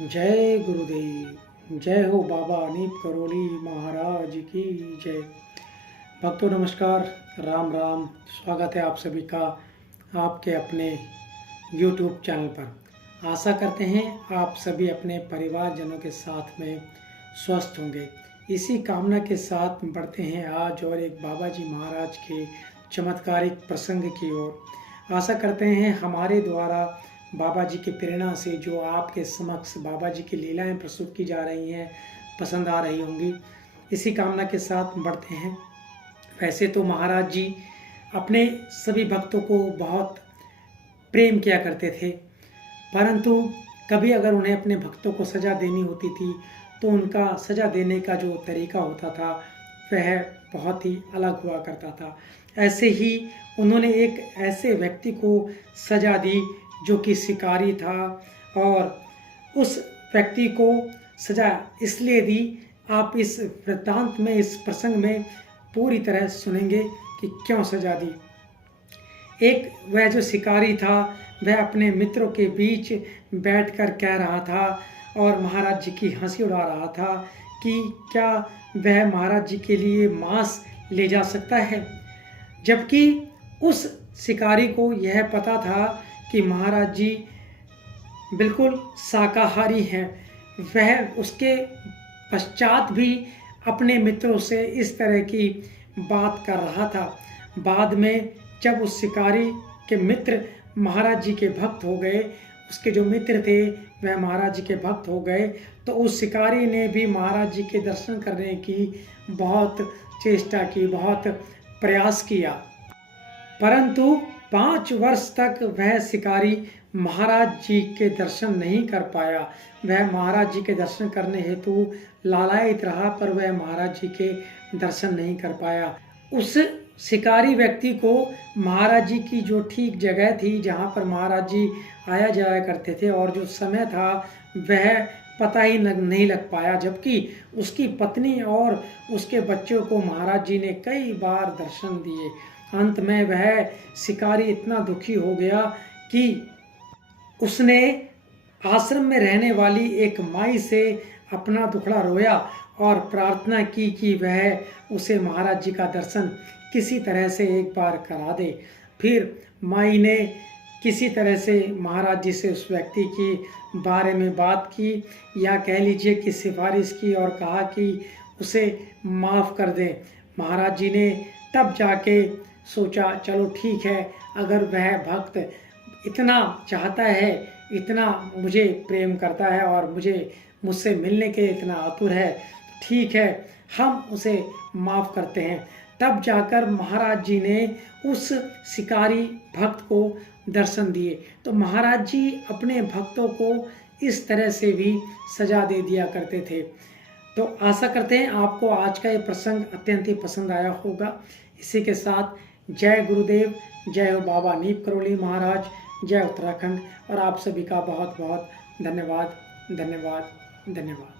जय गुरुदेव। जय हो बाबा अनीप करोली महाराज की जय। भक्तों नमस्कार, राम राम। स्वागत है आप सभी का आपके अपने YouTube चैनल पर। आशा करते हैं आप सभी अपने परिवारजनों के साथ में स्वस्थ होंगे। इसी कामना के साथ बढ़ते हैं आज और एक बाबा जी महाराज के चमत्कारिक प्रसंग की ओर। आशा करते हैं हमारे द्वारा बाबा जी की प्रेरणा से जो आपके समक्ष बाबा जी की लीलाएं प्रस्तुत की जा रही हैं पसंद आ रही होंगी। इसी कामना के साथ बढ़ते हैं। वैसे तो महाराज जी अपने सभी भक्तों को बहुत प्रेम किया करते थे, परंतु कभी अगर उन्हें अपने भक्तों को सज़ा देनी होती थी तो उनका सज़ा देने का जो तरीका होता था वह बहुत ही अलग हुआ करता था। ऐसे ही उन्होंने एक ऐसे व्यक्ति को सज़ा दी जो कि शिकारी था, और उस व्यक्ति को सज़ा इसलिए दी। आप इस वृत्तांत में, इस प्रसंग में पूरी तरह सुनेंगे कि क्यों सज़ा दी। एक वह जो शिकारी था वह अपने मित्रों के बीच बैठकर कह रहा था और महाराज जी की हंसी उड़ा रहा था कि क्या वह महाराज जी के लिए मांस ले जा सकता है, जबकि उस शिकारी को यह पता था कि महाराज जी बिल्कुल शाकाहारी हैं। वह उसके पश्चात भी अपने मित्रों से इस तरह की बात कर रहा था। बाद में जब उस शिकारी के मित्र महाराज जी के भक्त हो गए, उसके जो मित्र थे वह महाराज जी के भक्त हो गए, तो उस शिकारी ने भी महाराज जी के दर्शन करने की बहुत चेष्टा की, बहुत प्रयास किया, परंतु 5 वर्ष तक वह शिकारी महाराज जी के दर्शन नहीं कर पाया। वह महाराज जी के दर्शन करने हेतु लालायित रहा, पर वह महाराज जी के दर्शन नहीं कर पाया। उस शिकारी व्यक्ति को महाराज जी की जो ठीक जगह थी जहाँ पर महाराज जी आया जाया करते थे और जो समय था वह पता ही नहीं लग पाया, जबकि उसकी पत्नी और उसके बच्चों को महाराज जी ने कई बार दर्शन दिए। अंत में वह शिकारी इतना दुखी हो गया कि उसने आश्रम में रहने वाली एक माई से अपना दुखड़ा रोया और प्रार्थना की कि वह उसे महाराज जी का दर्शन किसी तरह से एक बार करा दे। फिर माई ने किसी तरह से महाराज जी से उस व्यक्ति की बारे में बात की, या कह लीजिए कि सिफारिश की, और कहा कि उसे माफ़ कर दें। महाराज जी ने तब जाके सोचा चलो ठीक है, अगर वह भक्त इतना चाहता है, इतना मुझे प्रेम करता है और मुझसे मिलने के इतना आतुर है, ठीक है हम उसे माफ़ करते हैं। तब जाकर महाराज जी ने उस शिकारी भक्त को दर्शन दिए। तो महाराज जी अपने भक्तों को इस तरह से भी सजा दे दिया करते थे। तो आशा करते हैं आपको आज का ये प्रसंग अत्यंत ही पसंद आया होगा। इसी के साथ जय गुरुदेव, जय हो बाबा अनीप करोली महाराज, जय उत्तराखंड, और आप सभी का बहुत बहुत धन्यवाद धन्यवाद धन्यवाद।